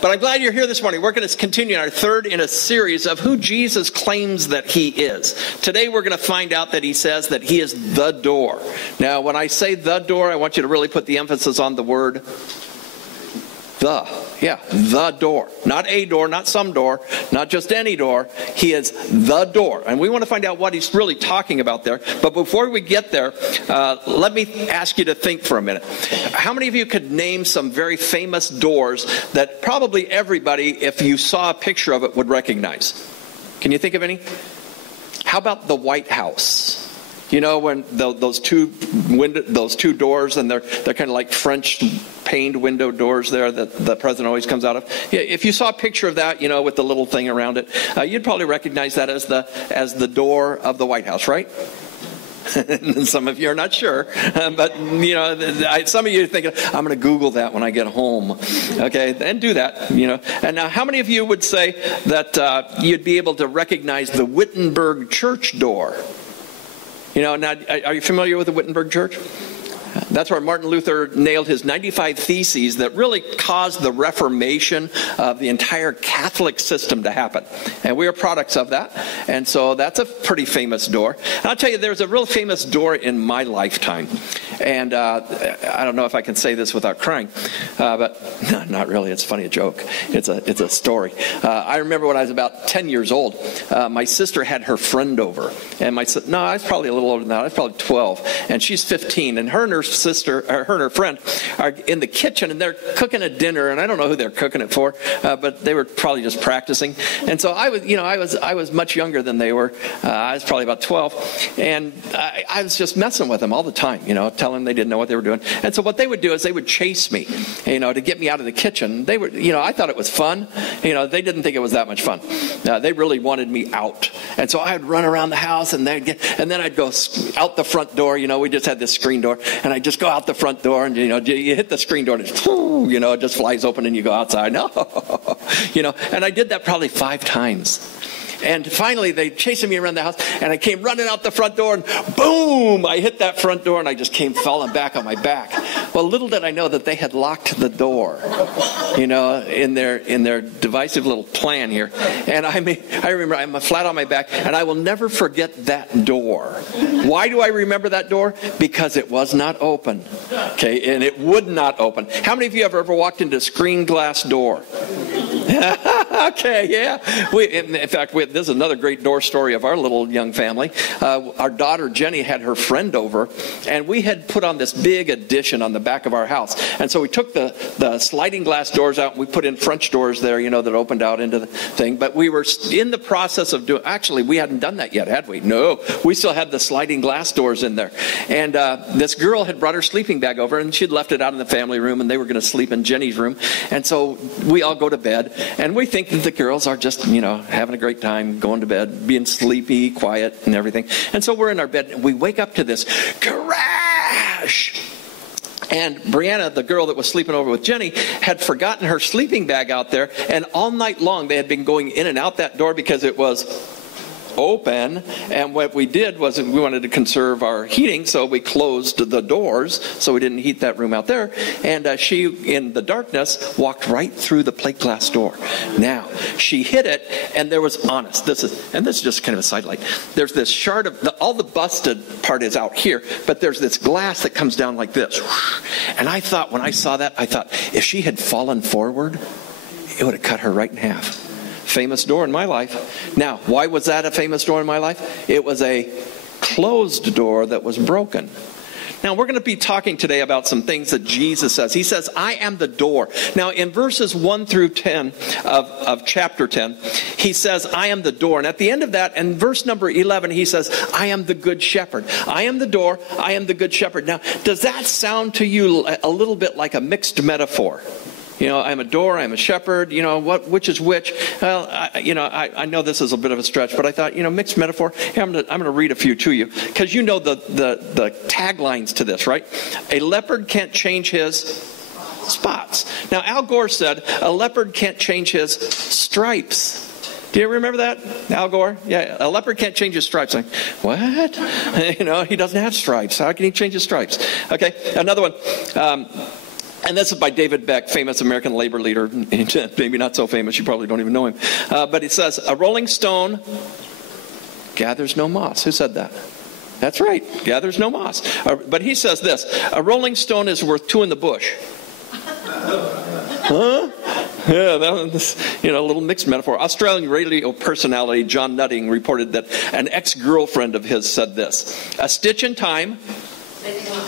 But I'm glad you're here this morning. We're going to continue our third in a series of who Jesus claims that he is. Today we're going to find out that he says that he is the door. Now, when I say the door, I want you to really put the emphasis on the word the. Yeah, the door. Not a door, not some door, not just any door. He is the door. And we want to find out what he's really talking about there. But before we get there, let me ask you to think for a minute. How many of you could name some very famous doors that probably everybody, if you saw a picture of it, would recognize? Can you think of any? How about the White House? You know, when those two doors, and they're kind of like French paned window doors there that the president always comes out of. Yeah, if you saw a picture of that, you know, with the little thing around it, you'd probably recognize that as the door of the White House, right? Some of you are not sure, but you know, some of you are thinking, I'm going to Google that when I get home. Okay, and do that. You know, and now, how many of you would say that you'd be able to recognize the Wittenberg Church door? You know, now, are you familiar with the Wittenberg Church? That's where Martin Luther nailed his 95 Theses that really caused the reformation of the entire Catholic system to happen. And we are products of that. And so that's a pretty famous door. And I'll tell you, there's a real famous door in my lifetime. And I don't know if I can say this without crying, but no, not really. It's funny, a joke. It's a story. I remember when I was about 10 years old, my sister had her friend over. And I was probably a little older than that. I was probably 12. And she's 15. And her and her friend are in the kitchen, and they're cooking a dinner, and I don't know who they're cooking it for, but they were probably just practicing. And so I was much younger than they were. I was probably about 12, and I was just messing with them all the time, you know, telling them they didn't know what they were doing. And so what they would do is they would chase me, you know, to get me out of the kitchen. They were, you know, I thought it was fun. You know, they didn't think it was that much fun. They really wanted me out. And so I'd run around the house, and then I'd go out the front door. You know, we just had this screen door, and I'd just go out the front door, and, you know, you hit the screen door, and you know, it just flies open, and you go outside. No, you know, and I did that probably 5 times. And finally, they chasing me around the house, and I came running out the front door, and boom, I hit that front door, and I just came falling back on my back. Well, little did I know that they had locked the door, you know, in their divisive little plan here. And I remember I'm flat on my back, and I will never forget that door. Why do I remember that door? Because it was not open, okay, and it would not open. How many of you have ever walked into a screen glass door? Okay, yeah. In fact, this is another great door story of our little young family. Our daughter Jenny had her friend over, and we had put on this big addition on the back of our house. And so we took the sliding glass doors out, and we put in French doors there, you know, that opened out into the thing. But we were in the process of doing, actually, we hadn't done that yet, had we? No, we still had the sliding glass doors in there. And this girl had brought her sleeping bag over, and she'd left it out in the family room, and they were going to sleep in Jenny's room. And so we all go to bed, and we think that the girls are just, you know, having a great time, going to bed, being sleepy, quiet, and everything. And so we're in our bed, and we wake up to this crash. And Brianna, the girl that was sleeping over with Jenny, had forgotten her sleeping bag out there, and all night long they had been going in and out that door because it was open. And what we did was we wanted to conserve our heating, so we closed the doors so we didn't heat that room out there. And she, in the darkness, walked right through the plate glass door. Now, she hit it, and there was, honest, this is just kind of a sidelight. There's this shard of, all the busted part is out here, but there's this glass that comes down like this. And I thought, when I saw that, I thought, if she had fallen forward, it would have cut her right in half. Famous door in my life. Now, why was that a famous door in my life? It was a closed door that was broken. Now, we're going to be talking today about some things that Jesus says. He says, I am the door. Now, in verses 1 through 10 of chapter 10, he says, I am the door. And at the end of that, in verse number 11, he says, I am the good shepherd. I am the door. I am the good shepherd. Now, does that sound to you a little bit like a mixed metaphor? You know, I'm a door, I'm a shepherd, you know, which is which? Well, I know this is a bit of a stretch, but I thought, you know, mixed metaphor. Here, I'm going to read a few to you, because you know the taglines to this, right? A leopard can't change his spots. Now, Al Gore said, a leopard can't change his stripes. Do you remember that, Al Gore? Yeah, a leopard can't change his stripes. Like, what? You know, he doesn't have stripes. How can he change his stripes? Okay, another one. And this is by David Beck, famous American labor leader. Maybe not so famous, you probably don't even know him. But it says, a rolling stone gathers no moss. Who said that? That's right, gathers no moss. But he says this, a rolling stone is worth two in the bush. Huh? Yeah, that was, a little mixed metaphor. Australian radio personality John Nutting reported that an ex-girlfriend of his said this, a stitch in time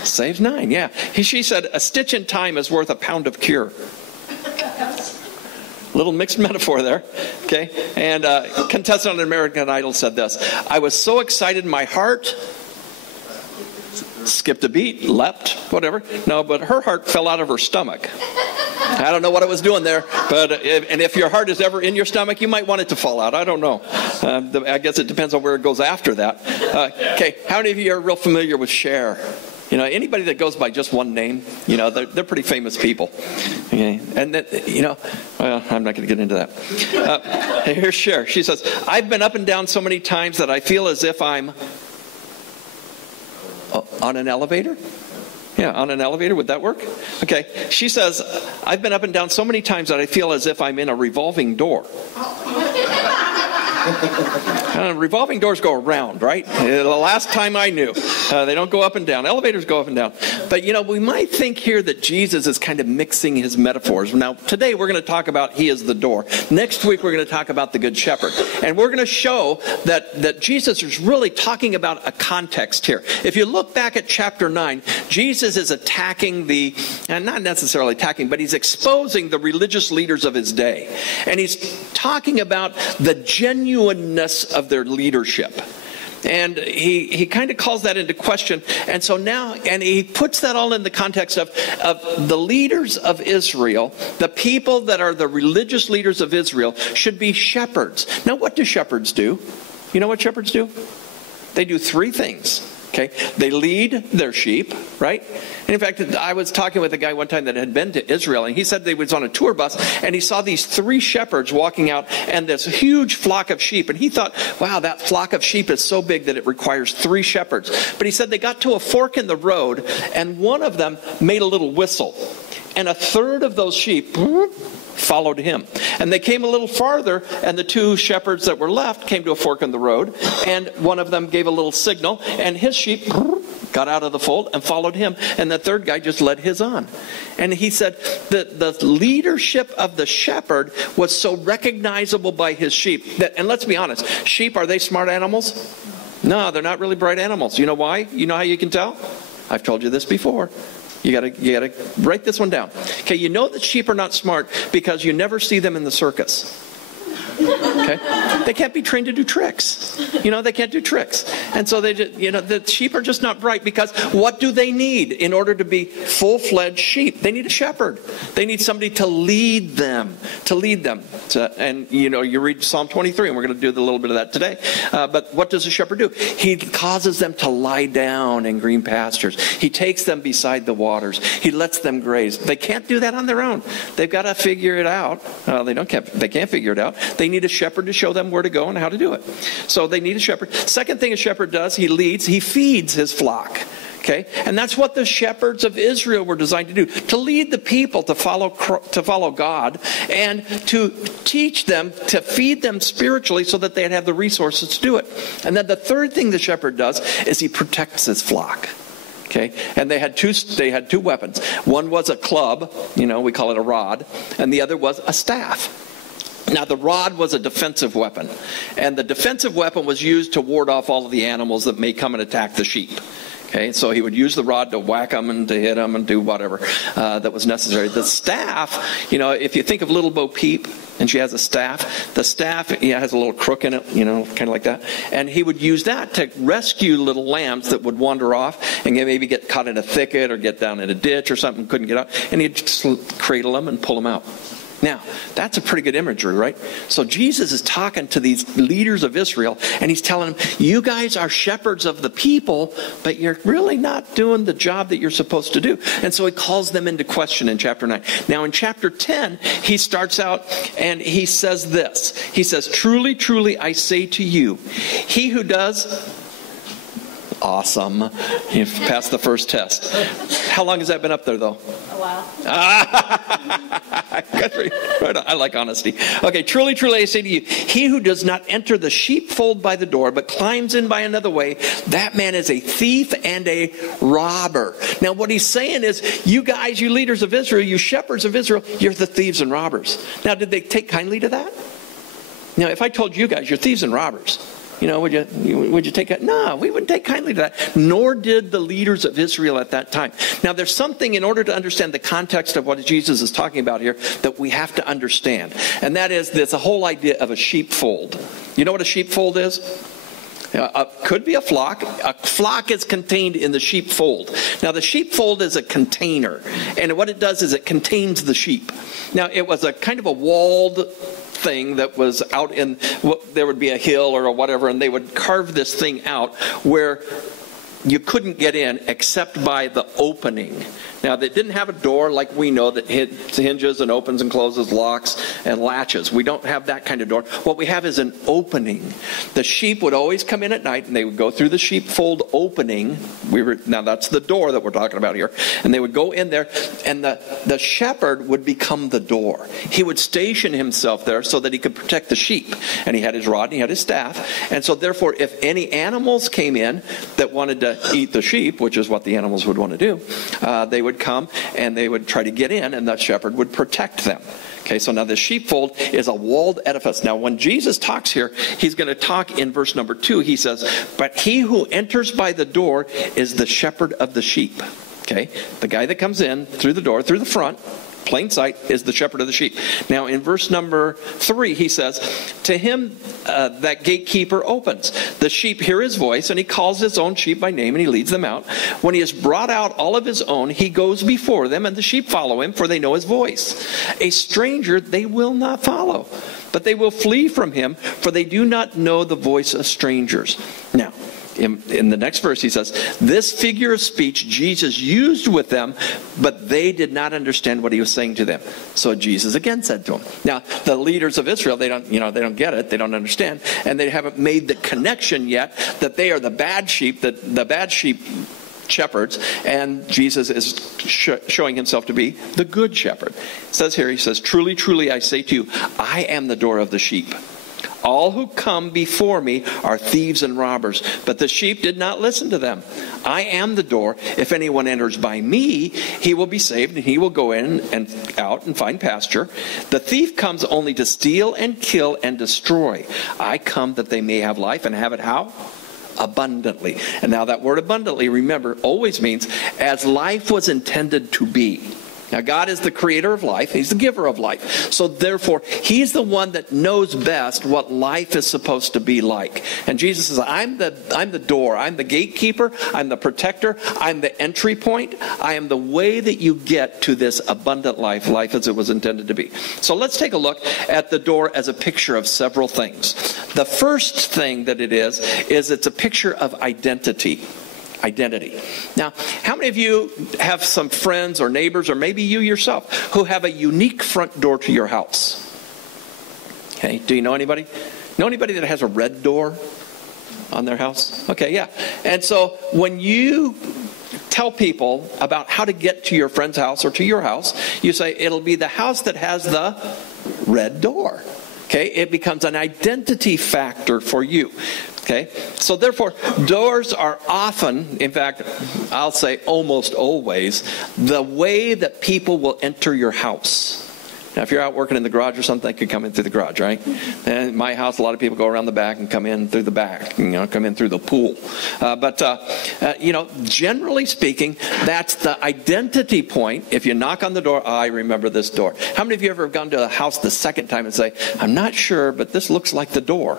saves nine. Yeah. She said, a stitch in time is worth a pound of cure. Little mixed metaphor there. Okay. And contestant on American Idol said this, I was so excited my heart skipped a beat, leapt, whatever. No, but her heart fell out of her stomach. I don't know what it was doing there, but if your heart is ever in your stomach, you might want it to fall out. I don't know. I guess it depends on where it goes after that. Okay, how many of you are real familiar with Cher? Anybody that goes by just one name, they're pretty famous people. Okay, and that, well, I'm not going to get into that. Here's Cher. She says, I've been up and down so many times that I feel as if I'm on an elevator. Yeah, on an elevator, would that work? Okay, she says, I've been up and down so many times that I feel as if I'm in a revolving door. Revolving doors go around, right? The last time I knew, they don't go up and down. Elevators go up and down. But, we might think here that Jesus is kind of mixing his metaphors. Now, today we're going to talk about he is the door. Next week we're going to talk about the good shepherd. And we're going to show that Jesus is really talking about a context here. If you look back at chapter 9, Jesus is attacking and not necessarily attacking, but he's exposing the religious leaders of his day. And he's talking about the genuineness of their leadership. And he kind of calls that into question. And so now, and he puts that all in the context of the leaders of Israel, the people that are the religious leaders of Israel, should be shepherds. Now, what do shepherds do? You know what shepherds do? They do three things. Okay, they lead their sheep, right? And in fact, I was talking with a guy one time that had been to Israel, and he said they was on a tour bus, and he saw these three shepherds walking out, and this huge flock of sheep, and he thought, wow, that flock of sheep is so big that it requires three shepherds. But he said they got to a fork in the road, and one of them made a little whistle, and a third of those sheep followed him. And they came a little farther, and the two shepherds that were left came to a fork in the road, and one of them gave a little signal, and his sheep got out of the fold and followed him, and the third guy just led his on. And he said that the leadership of the shepherd was so recognizable by his sheep that, and let's be honest, sheep, are they smart animals? No, they're not really bright animals. You know why? You know how you can tell? I've told you this before. You gotta write this one down. Okay, you know that sheep are not smart because you never see them in the circus. Okay, they can't be trained to do tricks. They can't do tricks, and so they just, the sheep are just not bright because what do they need in order to be full-fledged sheep? They need a shepherd. They need somebody to lead them. And you read Psalm 23, and we're going to do a little bit of that today. But what does a shepherd do? He causes them to lie down in green pastures. He takes them beside the waters. He lets them graze. They can't do that on their own. They've got to figure it out. They can't figure it out. They need a shepherd to show them where to go and how to do it. So they need a shepherd. Second thing a shepherd does, he leads, he feeds his flock. Okay? And that's what the shepherds of Israel were designed to do, to lead the people to follow God and to teach them, to feed them spiritually so that they'd have the resources to do it. And then the third thing the shepherd does is he protects his flock. Okay, and they had two weapons. One was a club, we call it a rod, and the other was a staff. Now, the rod was a defensive weapon, and the defensive weapon was used to ward off all of the animals that may come and attack the sheep. Okay, so he would use the rod to whack them and to hit them and do whatever that was necessary. The staff, if you think of Little Bo Peep, and she has a staff, the staff has a little crook in it, kind of like that. And he would use that to rescue little lambs that would wander off and maybe get caught in a thicket or get down in a ditch or something, couldn't get out. And he'd cradle them and pull them out. Now, that's a pretty good imagery, right? So Jesus is talking to these leaders of Israel, and he's telling them, you guys are shepherds of the people, but you're really not doing the job that you're supposed to do. And so he calls them into question in chapter 9. Now, in chapter 10, he starts out and he says this. He says, truly, truly, I say to you, he who does Awesome. You've passed the first test. How long has that been up there, though? A while. Right on. I like honesty. Okay, truly, truly, I say to you, he who does not enter the sheepfold by the door, but climbs in by another way, that man is a thief and a robber. Now, what he's saying is, you guys, you leaders of Israel, you shepherds of Israel, you're the thieves and robbers. Now, did they take kindly to that? Now, if I told you guys, you're thieves and robbers, would you take it? No, we wouldn't take kindly to that. Nor did the leaders of Israel at that time. Now, there's something, in order to understand the context of what Jesus is talking about here, that we have to understand. And that is this whole idea of a sheepfold. You know what a sheepfold is? Could be a flock. A flock is contained in the sheepfold. Now, the sheepfold is a container. And what it does is it contains the sheep. Now, it was a kind of a walled thing that was out in, there would be a hill or whatever, and they would carve this thing out where you couldn't get in except by the opening. Now, they didn't have a door like we know that hinges and opens and closes, locks and latches. We don't have that kind of door. What we have is an opening. The sheep would always come in at night, and they would go through the sheepfold opening. Now, that's the door that we're talking about here. And they would go in there, and the shepherd would become the door. He would station himself there so that he could protect the sheep. And he had his rod and he had his staff. And so, therefore, if any animals came in that wanted to eat the sheep, which is what the animals would want to do, they would come and they would try to get in, and the shepherd would protect them. Okay, so now the sheepfold is a walled edifice. Now, when Jesus talks here, he's going to talk in verse number 2. He says, but he who enters by the door is the shepherd of the sheep. Okay, the guy that comes in through the door, through the front, plain sight, is the shepherd of the sheep. Now, in verse number 3, he says, to him that gatekeeper opens. The sheep hear his voice, and he calls his own sheep by name, and he leads them out. When he has brought out all of his own, he goes before them, and the sheep follow him, for they know his voice. A stranger they will not follow, but they will flee from him, for they do not know the voice of strangers. Now, in the next verse, he says, this figure of speech Jesus used with them, but they did not understand what he was saying to them. So Jesus again said to them. Now, the leaders of Israel, they don't get it, they don't understand, and they haven't made the connection yet that they are the bad sheep, the bad sheep shepherds, and Jesus is showing himself to be the good shepherd. It says here, he says, truly, truly, I say to you, I am the door of the sheep. All who come before me are thieves and robbers, but the sheep did not listen to them. I am the door. If anyone enters by me, he will be saved, and he will go in and out and find pasture. The thief comes only to steal and kill and destroy. I come that they may have life and have it how? Abundantly. And now that word abundantly, remember, always means as life was intended to be. Now, God is the creator of life. He's the giver of life. So, therefore, he's the one that knows best what life is supposed to be like. And Jesus says, I'm the door. I'm the gatekeeper. I'm the protector. I'm the entry point. I am the way that you get to this abundant life as it was intended to be. So, let's take a look at the door as a picture of several things. The first thing that it is it's a picture of identity. Now, how many of you have some friends or neighbors, or maybe you yourself, who have a unique front door to your house? Okay, do you know anybody? Know anybody that has a red door on their house? Okay, yeah. And so when you tell people about how to get to your friend's house or to your house, you say it'll be the house that has the red door. Okay, it becomes an identity factor for you. Okay, so therefore, doors are often, in fact, I'll say almost always, the way that people will enter your house. Now, if you're out working in the garage or something, they could come in through the garage, right? And in my house, a lot of people go around the back and come in through the back, come in through the pool. But generally speaking, that's the identity point. If you knock on the door, I remember this door. How many of you ever have gone to a house the second time and say, I'm not sure, but this looks like the door?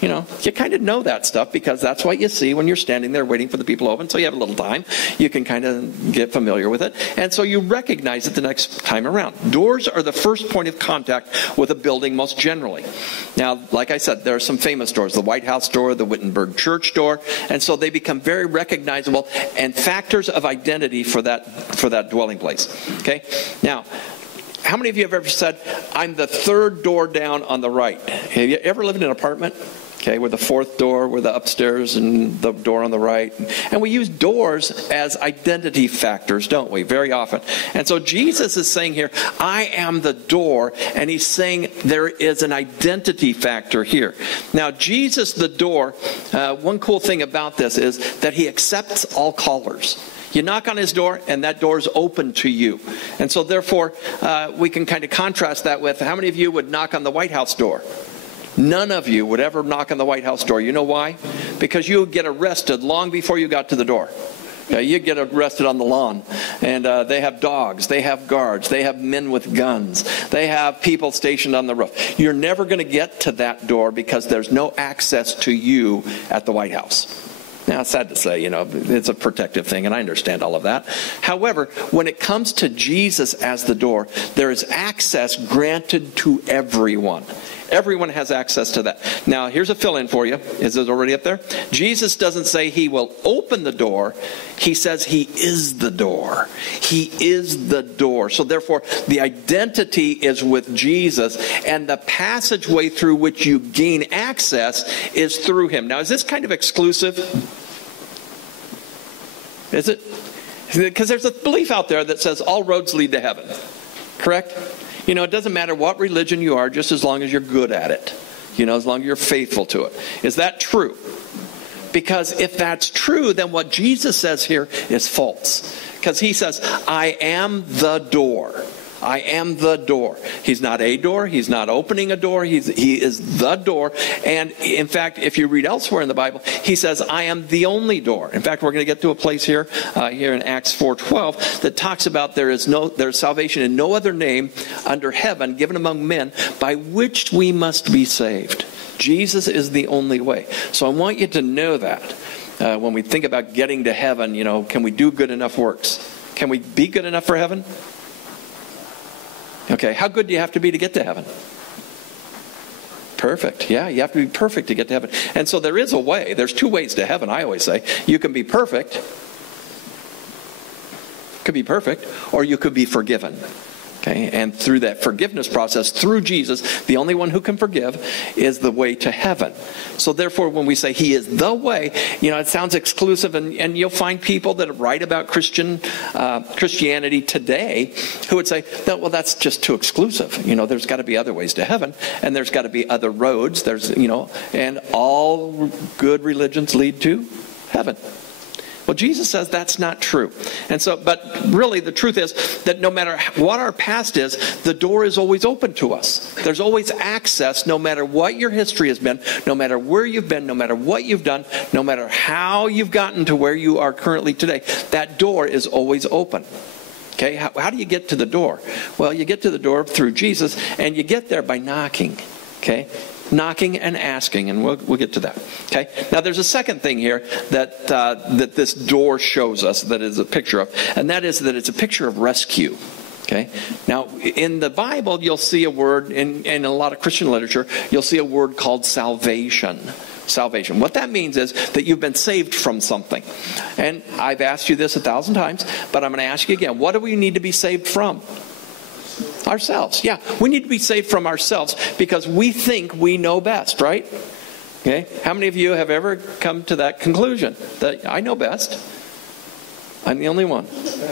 You kind of know that stuff because that's what you see when you're standing there waiting for the people to open. So you have a little time. You can kind of get familiar with it. And so you recognize it the next time around. Doors are the first point of contact with a building most generally. Now, like I said, there are some famous doors. The White House door, the Wittenberg Church door. And so they become very recognizable and factors of identity for that dwelling place. Okay? Now, how many of you have ever said, I'm the third door down on the right? Have you ever lived in an apartment? Okay, we're the fourth door, we're the upstairs and the door on the right. And we use doors as identity factors, don't we, very often. And so Jesus is saying here, I am the door, and he's saying there is an identity factor here. Now, Jesus, the door, one cool thing about this is that he accepts all callers. You knock on his door, and that door is open to you. And so therefore, we can kind of contrast that with, how many of you would knock on the White House door? None of you would ever knock on the White House door. You know why? Because you would get arrested long before you got to the door. You get arrested on the lawn, and they have dogs, they have guards, they have men with guns, they have people stationed on the roof. You're never going to get to that door because there's no access to you at the White House. Now, it's sad to say, it's a protective thing, and I understand all of that. However, when it comes to Jesus as the door, there is access granted to everyone. Everyone has access to that. Now, here's a fill-in for you. Is it already up there? Jesus doesn't say he will open the door. He says he is the door. He is the door. So therefore, the identity is with Jesus, and the passageway through which you gain access is through him. Now, is this kind of exclusive? Is it? Because there's a belief out there that says all roads lead to heaven. Correct? It doesn't matter what religion you are, just as long as you're good at it. As long as you're faithful to it. Is that true? Because if that's true, then what Jesus says here is false. Because he says, I am the door. I am the door. He's not a door. He's not opening a door. He is the door. And in fact, if you read elsewhere in the Bible, he says, I am the only door. In fact, we're going to get to a place here in Acts 4:12 that talks about there's salvation in no other name under heaven given among men by which we must be saved. Jesus is the only way. So I want you to know that when we think about getting to heaven, can we do good enough works? Can we be good enough for heaven? Okay, how good do you have to be to get to heaven? Perfect. Yeah, you have to be perfect to get to heaven. And so there is a way. There's two ways to heaven, I always say. You can be perfect. Could be perfect, or you could be forgiven. Okay, and through that forgiveness process, through Jesus, the only one who can forgive is the way to heaven. So therefore, when we say he is the way, it sounds exclusive, and you'll find people that write about Christianity today who would say, well, that's just too exclusive. There's got to be other ways to heaven, and there's got to be other roads. And all good religions lead to heaven. Well, Jesus says that's not true. And so, but really the truth is that no matter what our past is, the door is always open to us. There's always access, no matter what your history has been, no matter where you've been, no matter what you've done, no matter how you've gotten to where you are currently today. That door is always open. Okay, how do you get to the door? Well, you get to the door through Jesus, and you get there by knocking. Okay? Knocking and asking, and we'll get to that. Okay. Now, there's a second thing here that this door shows us that is a picture of, and that is that it's a picture of rescue. Okay. Now, in the Bible, you'll see a word in a lot of Christian literature. You'll see a word called salvation. Salvation. What that means is that you've been saved from something. And I've asked you this 1,000 times, but I'm going to ask you again. What do we need to be saved from? Ourselves. Yeah, we need to be saved from ourselves because we think we know best, right? Okay. How many of you have ever come to that conclusion that I know best? I'm the only one.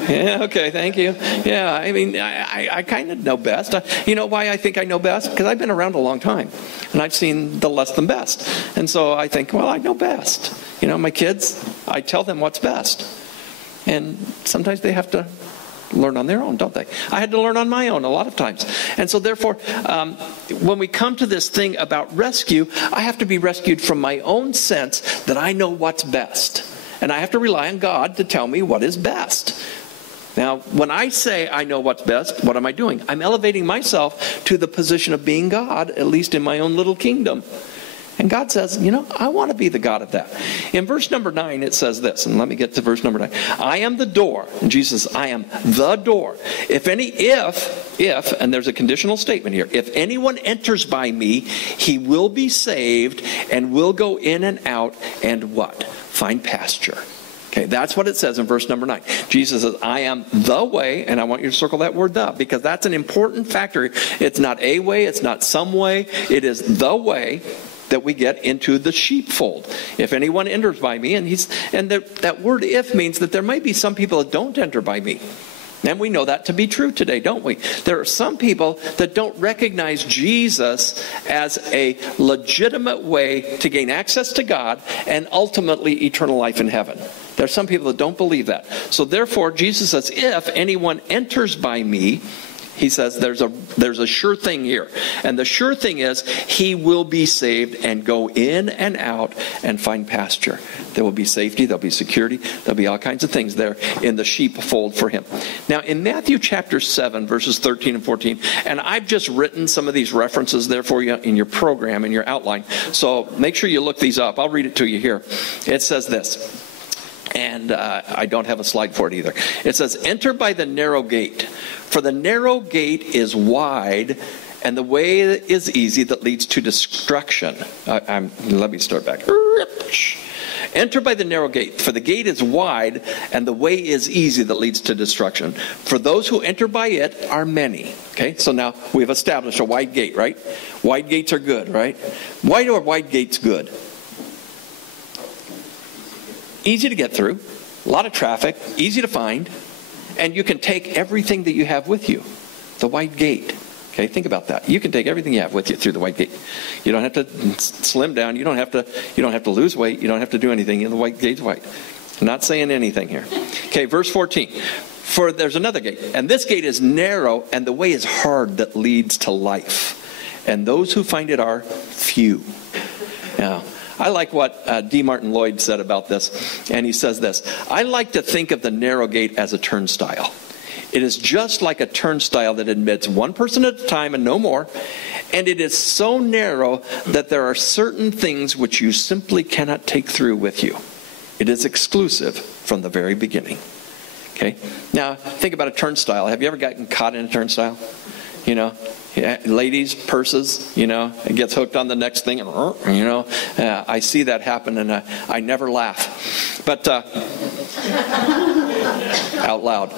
Yeah, okay, thank you. Yeah, I mean, I kind of know best. You know why I think I know best? Because I've been around a long time, and I've seen the less than best. And so I think, well, I know best. My kids, I tell them what's best. And sometimes they have to learn on their own, don't they? I had to learn on my own a lot of times. And so therefore, when we come to this thing about rescue, I have to be rescued from my own sense that I know what's best. And I have to rely on God to tell me what is best. Now, when I say I know what's best, what am I doing? I'm elevating myself to the position of being God, at least in my own little kingdom. And God says, I want to be the God of that. In verse number 9, it says this, and let me get to verse number 9. I am the door. And Jesus says, I am the door. If, and there's a conditional statement here, if anyone enters by me, he will be saved and will go in and out and what? Find pasture. Okay, that's what it says in verse number 9. Jesus says, I am the way, and I want you to circle that word the, because that's an important factor. It's not a way, it's not some way, it is the way. that we get into the sheepfold. If anyone enters by me, and that word if means that there might be some people that don't enter by me. And we know that to be true today, don't we? There are some people that don't recognize Jesus as a legitimate way to gain access to God and ultimately eternal life in heaven. There are some people that don't believe that. So therefore, Jesus says, if anyone enters by me, he says there's a sure thing here. And the sure thing is he will be saved and go in and out and find pasture. There will be safety, there'll be security, there'll be all kinds of things there in the sheepfold for him. Now in Matthew chapter 7, verses 13 and 14, and I've just written some of these references there for you in your program, in your outline. So make sure you look these up. I'll read it to you here. It says this. And I don't have a slide for it either. It says, enter by the narrow gate. For the narrow gate is wide, and the way is easy that leads to destruction. Let me start back. Enter by the narrow gate. For the gate is wide, and the way is easy that leads to destruction. For those who enter by it are many. Okay, so now we've established a wide gate, right? Wide gates are good, right? Why are wide gates good? Easy to get through, a lot of traffic, easy to find, and you can take everything that you have with you. The wide gate. Okay, think about that. You can take everything you have with you through the wide gate. You don't have to slim down. You don't have to lose weight. You don't have to do anything. The white gate's white. I'm not saying anything here. Okay, verse 14. For there's another gate, and this gate is narrow, and the way is hard that leads to life, and those who find it are few. Now, I like what D. Martin Lloyd said about this, and he says this, I like to think of the narrow gate as a turnstile. It is just like a turnstile that admits one person at a time and no more, and it is so narrow that there are certain things which you simply cannot take through with you. It is exclusive from the very beginning. Okay? Now, think about a turnstile. Have you ever gotten caught in a turnstile? You know? Yeah, ladies, purses, it gets hooked on the next thing, I see that happen, and I never laugh, but out loud.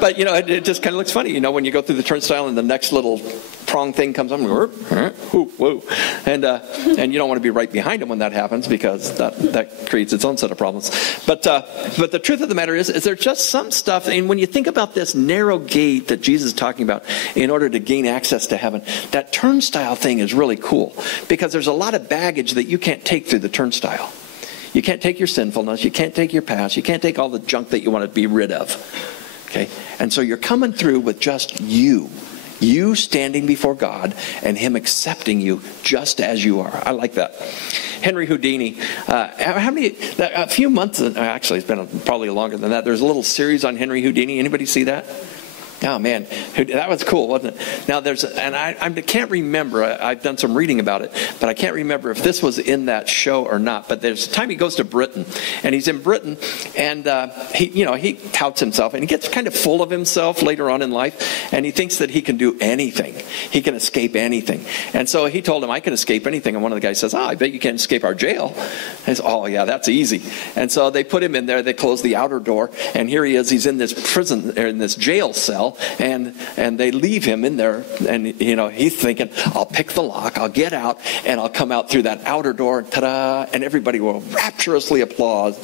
But it just kind of looks funny, when you go through the turnstile and the next little prong thing comes on, whoa, and you don't want to be right behind them when that happens, because that creates its own set of problems. But the truth of the matter is there's just some stuff, and when you think about this narrow gate that Jesus is talking about in order to gain access to heaven, that turnstile thing is really cool, because there's a lot of baggage that you can't take through the turnstile. You can't take your sinfulness, you can't take your past, you can't take all the junk that you want to be rid of. Okay? And so you're coming through with just you standing before God and him accepting you just as you are. I like that. Henry Houdini, a few months, actually it's been probably longer than that, there's a little series on Henry Houdini. Anybody see that? Oh man, that was cool, wasn't it? Now I can't remember, I've done some reading about it, but I can't remember if this was in that show or not. But there's a time he goes to Britain, and he's in Britain, and he touts himself, and he gets kind of full of himself later on in life, and he thinks that he can do anything. He can escape anything. And so he told him, I can escape anything. And one of the guys says, I bet you can escape our jail. He says, oh yeah, that's easy. And so they put him in there, they close the outer door, and here he is, he's in this prison, or in this jail cell, and they leave him in there, and he's thinking, I'll pick the lock, I'll get out, and I'll come out through that outer door, ta-da, and everybody will rapturously applaud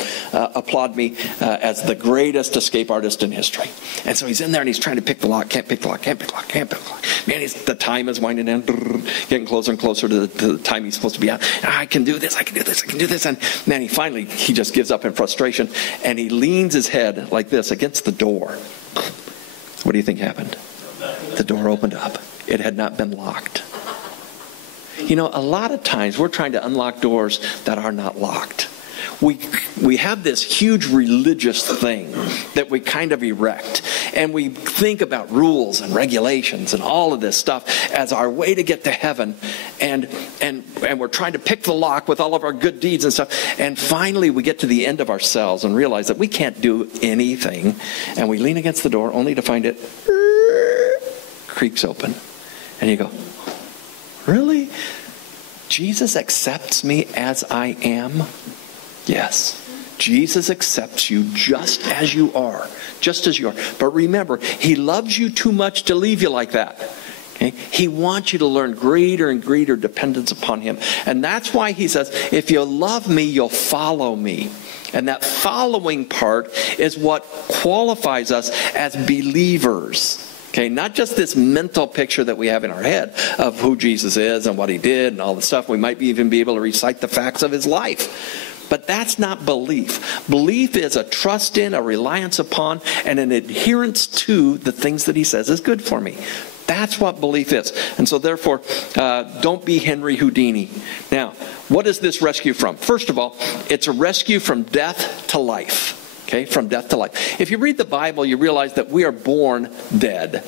me as the greatest escape artist in history. And so he's in there and he's trying to pick the lock, can't pick the lock. Man, the time is winding down, getting closer and closer to the time he's supposed to be out. I can do this. And then he just gives up in frustration, and he leans his head like this against the door. What do you think happened? The door opened up. It had not been locked. A lot of times we're trying to unlock doors that are not locked. We have this huge religious thing that we kind of erect, and we think about rules and regulations and all of this stuff as our way to get to heaven, and we're trying to pick the lock with all of our good deeds and stuff, and finally we get to the end of ourselves and realize that we can't do anything, and we lean against the door only to find it creaks open, and you go, really? Jesus accepts me as I am? Yes. Jesus accepts you just as you are. Just as you are. But remember, he loves you too much to leave you like that. Okay? He wants you to learn greater and greater dependence upon him. And that's why he says, if you love me, you'll follow me. And that following part is what qualifies us as believers. Okay, not just this mental picture that we have in our head of who Jesus is and what he did and all the stuff. We might even be able to recite the facts of his life. But that's not belief. Belief is a trust in, a reliance upon, and an adherence to the things that he says is good for me. That's what belief is. And so therefore, don't be Henry Houdini. Now, what is this rescue from? First of all, it's a rescue from death to life. Okay, from death to life. If you read the Bible, you realize that we are born dead.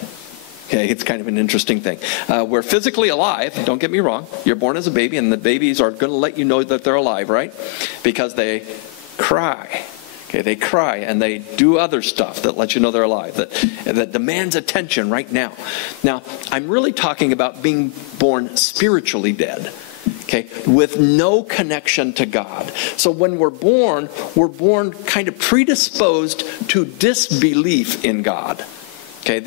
Okay, it's kind of an interesting thing. We're physically alive, don't get me wrong. You're born as a baby, and the babies are going to let you know that they're alive, right? Because they cry. Okay, they cry and they do other stuff that lets you know they're alive, that demands attention right now. Now, I'm really talking about being born spiritually dead. Okay, with no connection to God. So when we're born kind of predisposed to disbelief in God. Okay,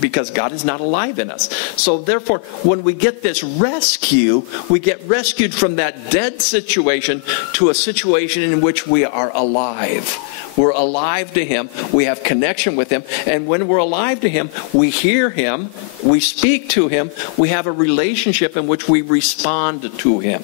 because God is not alive in us. So therefore, when we get this rescue, we get rescued from that dead situation to a situation in which we are alive. We're alive to him. We have connection with him. And when we're alive to him, we hear him. We speak to him. We have a relationship in which we respond to him.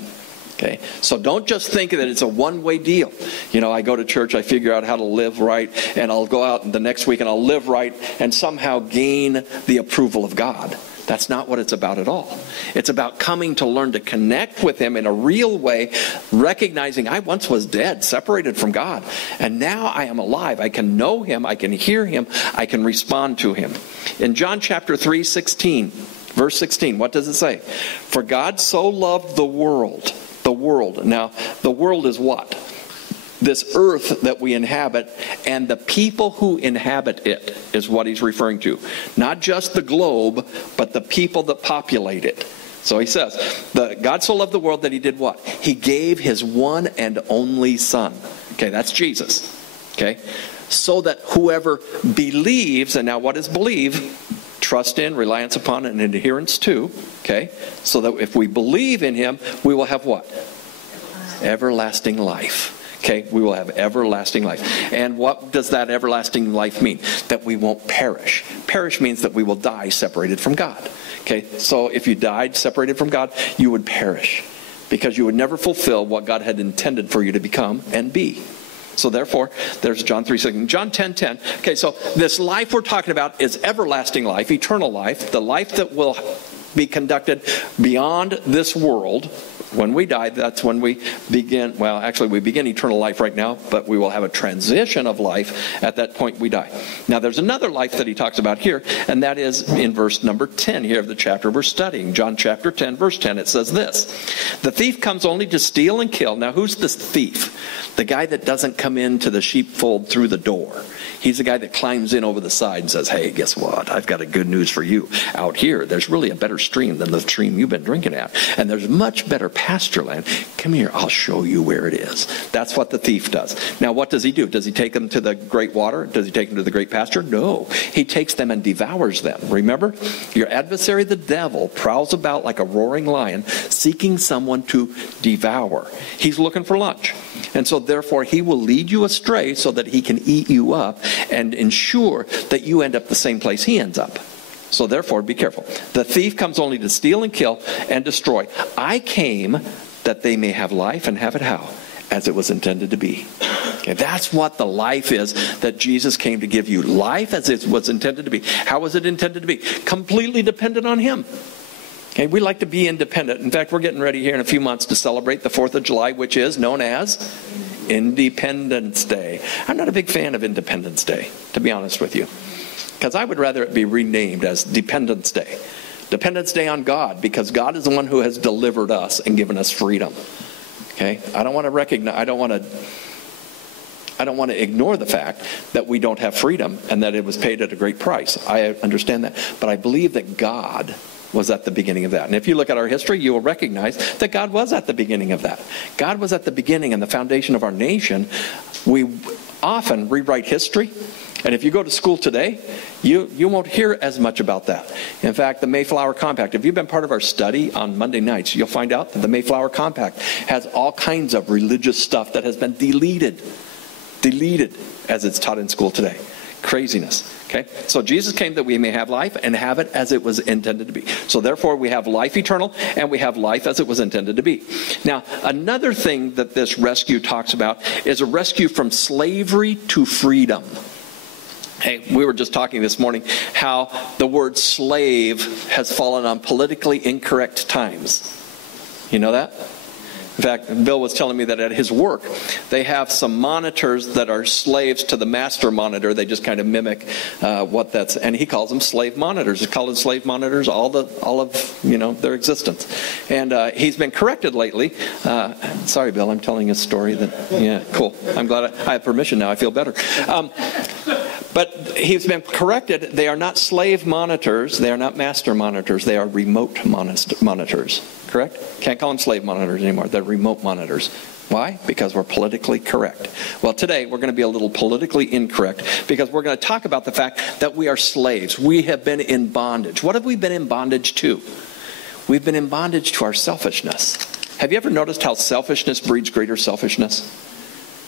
Okay, so don't just think that it's a one-way deal. You know, I go to church, I figure out how to live right, and I'll go out the next week and I'll live right and somehow gain the approval of God. That's not what it's about at all. It's about coming to learn to connect with him in a real way, recognizing I once was dead, separated from God, and now I am alive. I can know him, I can hear him, I can respond to him. In John chapter 3, verse 16, what does it say? For God so loved the world. Now, the world is what? This earth that we inhabit, and the people who inhabit it is what he's referring to. Not just the globe, but the people that populate it. So he says, God so loved the world that he did what? He gave his one and only Son. Okay, that's Jesus. Okay? So that whoever believes, and now what is believe? Trust in, reliance upon, and adherence to. Okay? So that if we believe in him, we will have what? Everlasting life. Okay? We will have everlasting life. And what does that everlasting life mean? That we won't perish. Perish means that we will die separated from God. Okay? So if you died separated from God, you would perish. Because you would never fulfill what God had intended for you to become and be. So therefore, there's John 3:16. John 10:10. Okay, so this life we're talking about is everlasting life, eternal life, the life that will be conducted beyond this world. When we die, that's when we begin, well, actually we begin eternal life right now, but we will have a transition of life at that point we die. Now there's another life that he talks about here, and that is in verse number 10 here of the chapter we're studying. John chapter 10, verse 10, it says this. The thief comes only to steal and kill. Now who's this thief? The guy that doesn't come into the sheepfold through the door. He's the guy that climbs in over the side and says, hey, guess what? I've got a good news for you. Out here, there's really a better stream than the stream you've been drinking at. And there's much better pasture land. Come here, I'll show you where it is. That's what the thief does. Now, what does he do? Does he take them to the great water? Does he take them to the great pasture? No. He takes them and devours them. Remember? Your adversary, the devil, prowls about like a roaring lion, seeking someone to devour. He's looking for lunch. And so therefore he will lead you astray so that he can eat you up and ensure that you end up the same place he ends up. So therefore be careful. The thief comes only to steal and kill and destroy. I came that they may have life and have it how? As it was intended to be. Okay, that's what the life is that Jesus came to give you. Life as it was intended to be. How was it intended to be? Completely dependent on him. Okay, we like to be independent. In fact, we're getting ready here in a few months to celebrate the 4th of July, which is known as Independence Day. I'm not a big fan of Independence Day, to be honest with you. Because I would rather it be renamed as Dependence Day. Dependence Day on God, because God is the one who has delivered us and given us freedom. Okay? I don't want to ignore the fact that we don't have freedom and that it was paid at a great price. I understand that. But I believe that God was at the beginning of that. And if you look at our history, you will recognize that God was at the beginning of that. God was at the beginning and the foundation of our nation. We often rewrite history And if you go to school today, you won't hear as much about that. In fact, the Mayflower Compact, if you've been part of our study on Monday nights, you'll find out that the Mayflower Compact has all kinds of religious stuff that has been deleted as it's taught in school today. Craziness. Okay? So Jesus came that we may have life and have it as it was intended to be. So therefore we have life eternal and we have life as it was intended to be. Now, another thing that this rescue talks about is a rescue from slavery to freedom. Hey, we were just talking this morning how the word slave has fallen on politically incorrect times. You know that? In fact, Bill was telling me that at his work, they have some monitors that are slaves to the master monitor. They just kind of mimic what that's, and he calls them slave monitors. He's called them slave monitors all of their existence. And he's been corrected lately. Sorry, Bill, I'm telling a story yeah, cool. I'm glad I have permission now. I feel better. But he's been corrected. They are not slave monitors. They are not master monitors. They are remote monitors. Correct? Can't call them slave monitors anymore. They're remote monitors. Why? Because we're politically correct. Well, today we're going to be a little politically incorrect because we're going to talk about the fact that we are slaves. We have been in bondage. What have we been in bondage to? We've been in bondage to our selfishness. Have you ever noticed how selfishness breeds greater selfishness?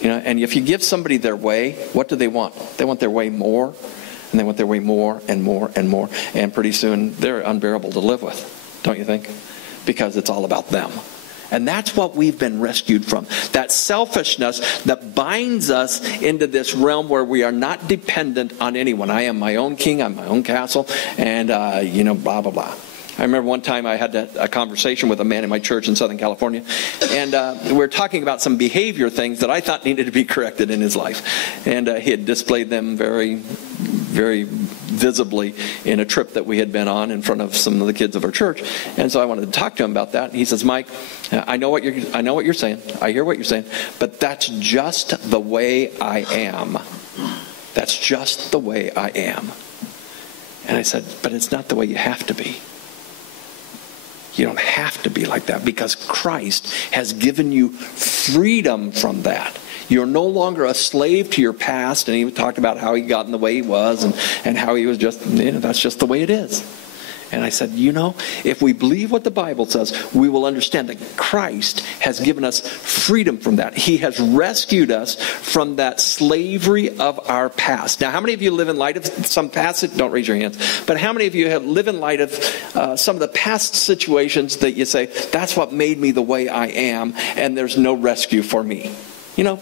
And if you give somebody their way, what do they want? They want their way more, and they want their way more and more and more. And pretty soon they're unbearable to live with, don't you think? Because it's all about them. And that's what we've been rescued from. That selfishness that binds us into this realm where we are not dependent on anyone. I am my own king, I'm my own castle, and blah, blah, blah. I remember one time I had a conversation with a man in my church in Southern California, and we were talking about some behavior things that I thought needed to be corrected in his life. And he had displayed them very, very visibly in a trip that we had been on in front of some of the kids of our church. And so I wanted to talk to him about that. And he says, Mike, I know what you're saying. I hear what you're saying, but that's just the way I am. That's just the way I am. And I said, but it's not the way you have to be. You don't have to be like that because Christ has given you freedom from that. You're no longer a slave to your past. And he talked about how he got in the way he was and how he was just, that's just the way it is. And I said, if we believe what the Bible says, we will understand that Christ has given us freedom from that. He has rescued us from that slavery of our past. Now, how many of you live in light of some past? Don't raise your hands. But how many of you live in light of some of the past situations that you say, that's what made me the way I am, and there's no rescue for me?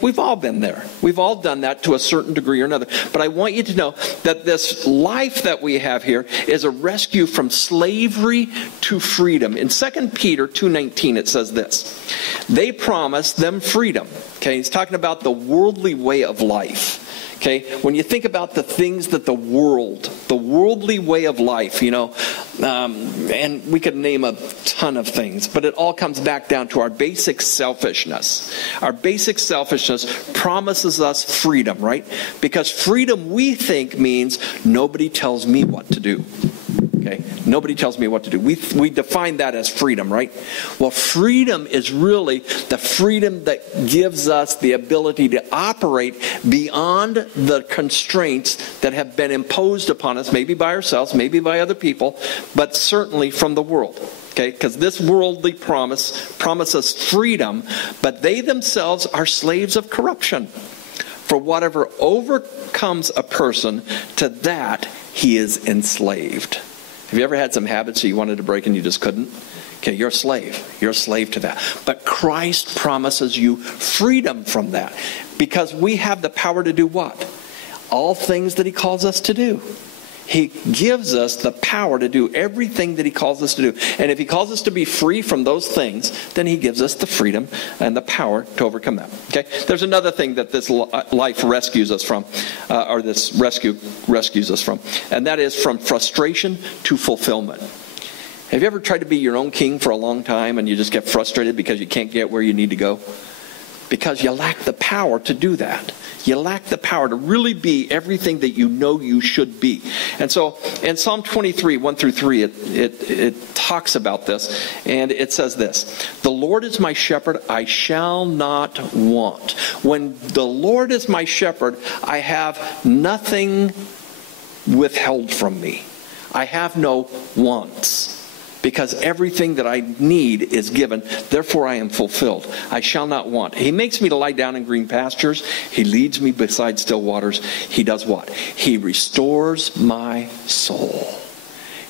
We've all been there. We've all done that to a certain degree or another. But I want you to know that this life that we have here is a rescue from slavery to freedom. In 2 Peter 2:19 it says this. They promised them freedom. Okay, he's talking about the worldly way of life. Okay, when you think about the things that the worldly way of life, and we could name a ton of things, but it all comes back down to our basic selfishness. Our basic selfishness promises us freedom, right? Because freedom, we think, means nobody tells me what to do. Okay? Nobody tells me what to do. We define that as freedom, right? Well, freedom is really the freedom that gives us the ability to operate beyond the constraints that have been imposed upon us, maybe by ourselves, maybe by other people, but certainly from the world. Okay? Because this worldly promises freedom, but they themselves are slaves of corruption. For whatever overcomes a person, to that he is enslaved. Have you ever had some habits that you wanted to break and you just couldn't? Okay, you're a slave. You're a slave to that. But Christ promises you freedom from that. Because we have the power to do what? All things that he calls us to do. He gives us the power to do everything that he calls us to do. And if he calls us to be free from those things, then he gives us the freedom and the power to overcome them. Okay? There's another thing that this life rescues us from, or this rescue rescues us from, and that is from frustration to fulfillment. Have you ever tried to be your own king for a long time and you just get frustrated because you can't get where you need to go? because you lack the power to do that. You lack the power to really be everything that you know you should be. And so in Psalm 23, 1 through 3, it talks about this. And it says this: the Lord is my shepherd, I shall not want. When the Lord is my shepherd, I have nothing withheld from me. I have no wants, because everything that I need is given. Therefore I am fulfilled. I shall not want. He makes me to lie down in green pastures. He leads me beside still waters. He does what? He restores my soul.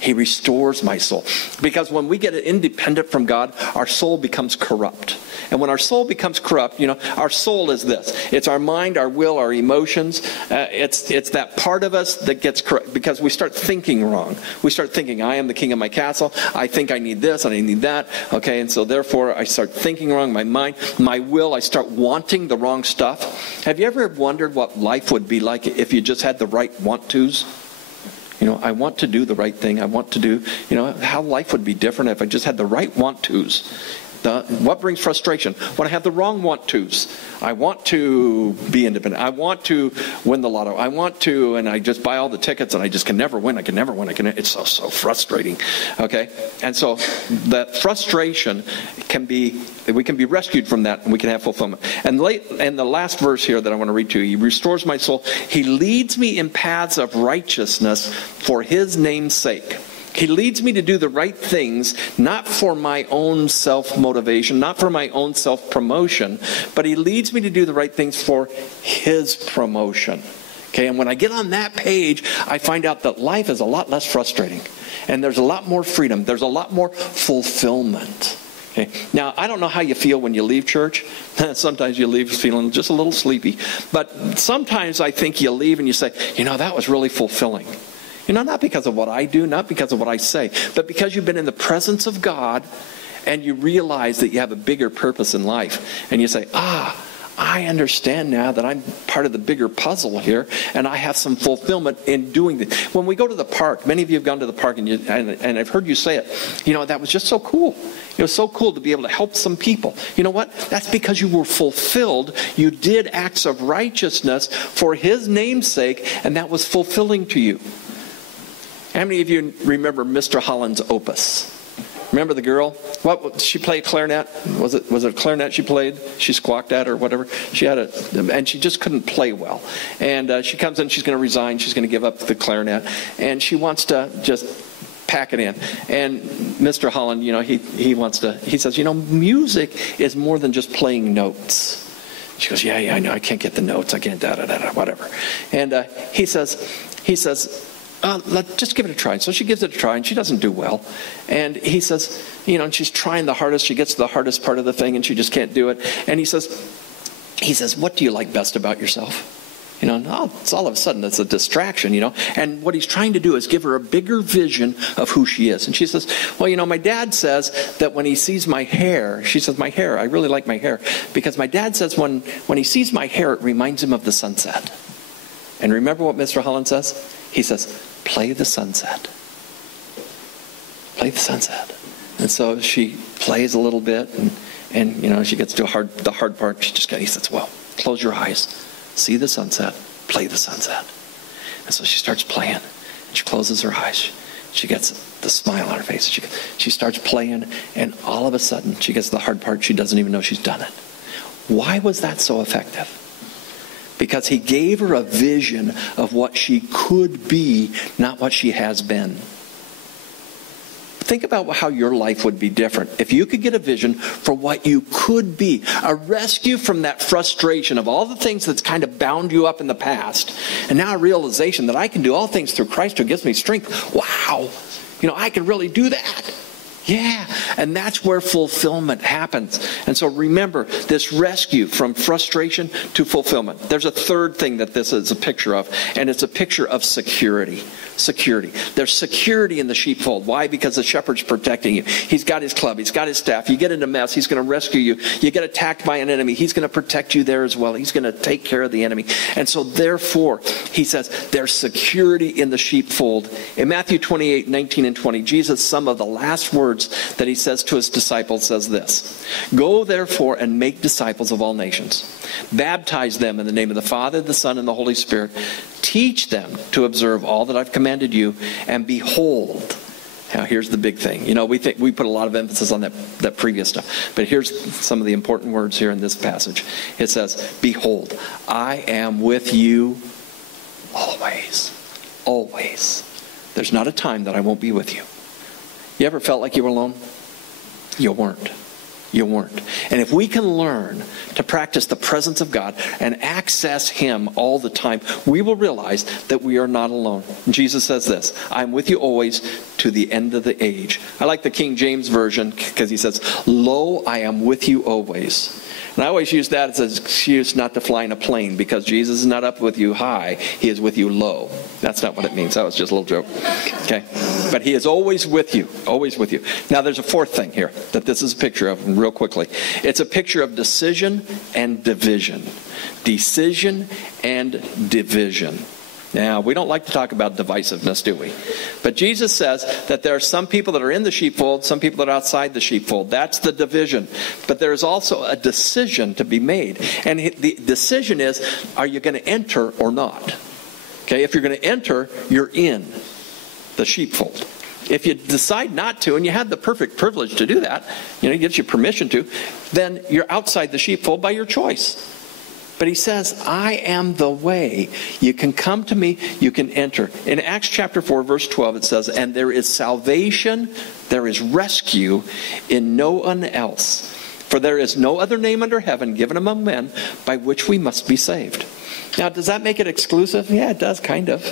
He restores my soul. Because when we get independent from God, our soul becomes corrupt. And when our soul becomes corrupt, our soul is this. It's our mind, our will, our emotions. It's that part of us that gets corrupt because we start thinking wrong. We start thinking, I am the king of my castle. I think I need this and I need that. Okay, and so therefore I start thinking wrong. My mind, my will, I start wanting the wrong stuff. Have you ever wondered what life would be like if you just had the right want-tos? I want to do the right thing. I want to do, how life would be different if I just had the right want-tos. What brings frustration? When I have the wrong want-tos. I want to be independent. I want to win the lotto. I want to, and I just buy all the tickets and I just can never win. It's so frustrating. Okay? And so that frustration we can be rescued from that and we can have fulfillment. And the last verse here that I want to read to you, he restores my soul. He leads me in paths of righteousness for his name's sake. He leads me to do the right things, not for my own self-motivation, not for my own self-promotion, but he leads me to do the right things for his promotion. Okay, and when I get on that page, I find out that life is a lot less frustrating. And there's a lot more freedom. There's a lot more fulfillment. Okay. Now, I don't know how you feel when you leave church. Sometimes you leave feeling just a little sleepy. But sometimes I think you leave and you say, that was really fulfilling. Not because of what I do, not because of what I say, but because you've been in the presence of God and you realize that you have a bigger purpose in life. And you say, I understand now that I'm part of the bigger puzzle here, and I have some fulfillment in doing this. When we go to the park, many of you have gone to the park, and I've heard you say it, that was just so cool. It was so cool to be able to help some people. You know what? That's because you were fulfilled. You did acts of righteousness for his name's sake, and that was fulfilling to you. How many of you remember Mr. Holland's Opus? Remember the girl? What she played clarinet? Was it a clarinet she played? She squawked at or whatever. She had and she just couldn't play well. And she comes in. She's going to resign. She's going to give up the clarinet, and she wants to just pack it in. And Mr. Holland, he says, music is more than just playing notes. She goes, yeah, I know. I can't get the notes. I can't whatever. And he says. Let's just give it a try. So she gives it a try, and she doesn't do well. And he says, and she's trying the hardest. She gets to the hardest part of the thing, and she just can't do it. And he says, what do you like best about yourself? It's all of a sudden it's a distraction, And what he's trying to do is give her a bigger vision of who she is. And she says, well, my dad says that when he sees my hair, she says, my hair, I really like my hair. Because my dad says when he sees my hair, it reminds him of the sunset. And remember what Mr. Holland says? He says, play the sunset. Play the sunset. And so she plays a little bit, and she gets to the hard part. He says, well, close your eyes. See the sunset. Play the sunset. And so she starts playing. And she closes her eyes. She gets the smile on her face. She starts playing, and all of a sudden, she gets to the hard part. She doesn't even know she's done it. Why was that so effective? Because he gave her a vision of what she could be, not what she has been. Think about how your life would be different if you could get a vision for what you could be. A rescue from that frustration of all the things that's kind of bound you up in the past. And now a realization that I can do all things through Christ who gives me strength. Wow! I can really do that. Yeah, and that's where fulfillment happens. And so remember, this rescue from frustration to fulfillment. There's a third thing that this is a picture of, and it's a picture of security. Security. There's security in the sheepfold. Why? Because the shepherd's protecting you. He's got his club. He's got his staff. You get in a mess, he's going to rescue you. You get attacked by an enemy, he's going to protect you there as well. He's going to take care of the enemy. And so therefore, he says, there's security in the sheepfold. In Matthew 28, 19 and 20, Jesus, some of the last words words that he says to his disciples says this: "Go therefore and make disciples of all nations. Baptize them in the name of the Father, the Son, and the Holy Spirit. Teach them to observe all that I've commanded you, and behold." Now here's the big thing. We put a lot of emphasis on that previous stuff. But here's some of the important words here in this passage. It says, "Behold, I am with you always." Always. There's not a time that I won't be with you. You ever felt like you were alone? You weren't. You weren't. And if we can learn to practice the presence of God and access Him all the time, we will realize that we are not alone. And Jesus says this: "I'm with you always to the end of the age." I like the King James Version because he says, "Lo, I am with you always." And I always use that as an excuse not to fly in a plane, because Jesus is not up with you high, He is with you low. That's not what it means. That was just a little joke. Okay? But He is always with you. Always with you. Now there's a fourth thing here that this is a picture of, real quickly. It's a picture of decision and division. Decision and division. Now, we don't like to talk about divisiveness, do we? But Jesus says that there are some people that are in the sheepfold, some people that are outside the sheepfold. That's the division. But there is also a decision to be made. And the decision is, are you going to enter or not? Okay, if you're going to enter, you're in the sheepfold. If you decide not to, and you have the perfect privilege to do that, He gives you permission to, then you're outside the sheepfold by your choice. But He says, "I am the way. You can come to me, you can enter." In Acts chapter 4, verse 12, it says, "And there is salvation, there is rescue in no one else. For there is no other name under heaven given among men by which we must be saved." Now, does that make it exclusive? Yeah, it does, kind of.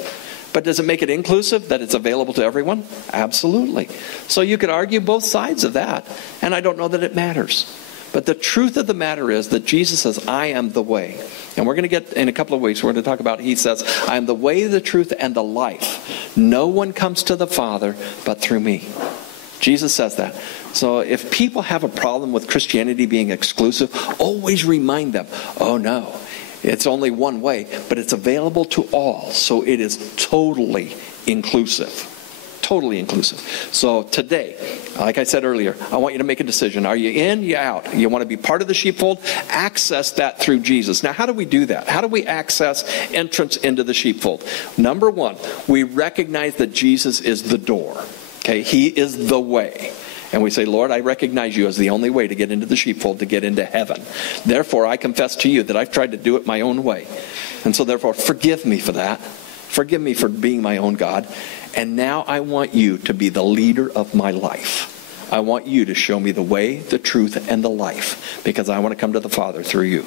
But does it make it inclusive, that it's available to everyone? Absolutely. So you could argue both sides of that, and I don't know that it matters. But the truth of the matter is that Jesus says, "I am the way." And we're going to get, in a couple of weeks, we're going to talk about, He says, "I am the way, the truth, and the life. No one comes to the Father but through me." Jesus says that. So if people have a problem with Christianity being exclusive, always remind them, oh no, it's only one way, but it's available to all. So it is totally inclusive. Totally inclusive. So today, like I said earlier, I want you to make a decision. Are you in? You out? You want to be part of the sheepfold? Access that through Jesus. Now, how do we do that? How do we access entrance into the sheepfold? Number one, we recognize that Jesus is the door. Okay, He is the way. And we say, "Lord, I recognize you as the only way to get into the sheepfold, to get into heaven. Therefore, I confess to you that I've tried to do it my own way. And so therefore, forgive me for that. Forgive me for being my own God. And now I want you to be the leader of my life. I want you to show me the way, the truth, and the life, because I want to come to the Father through you."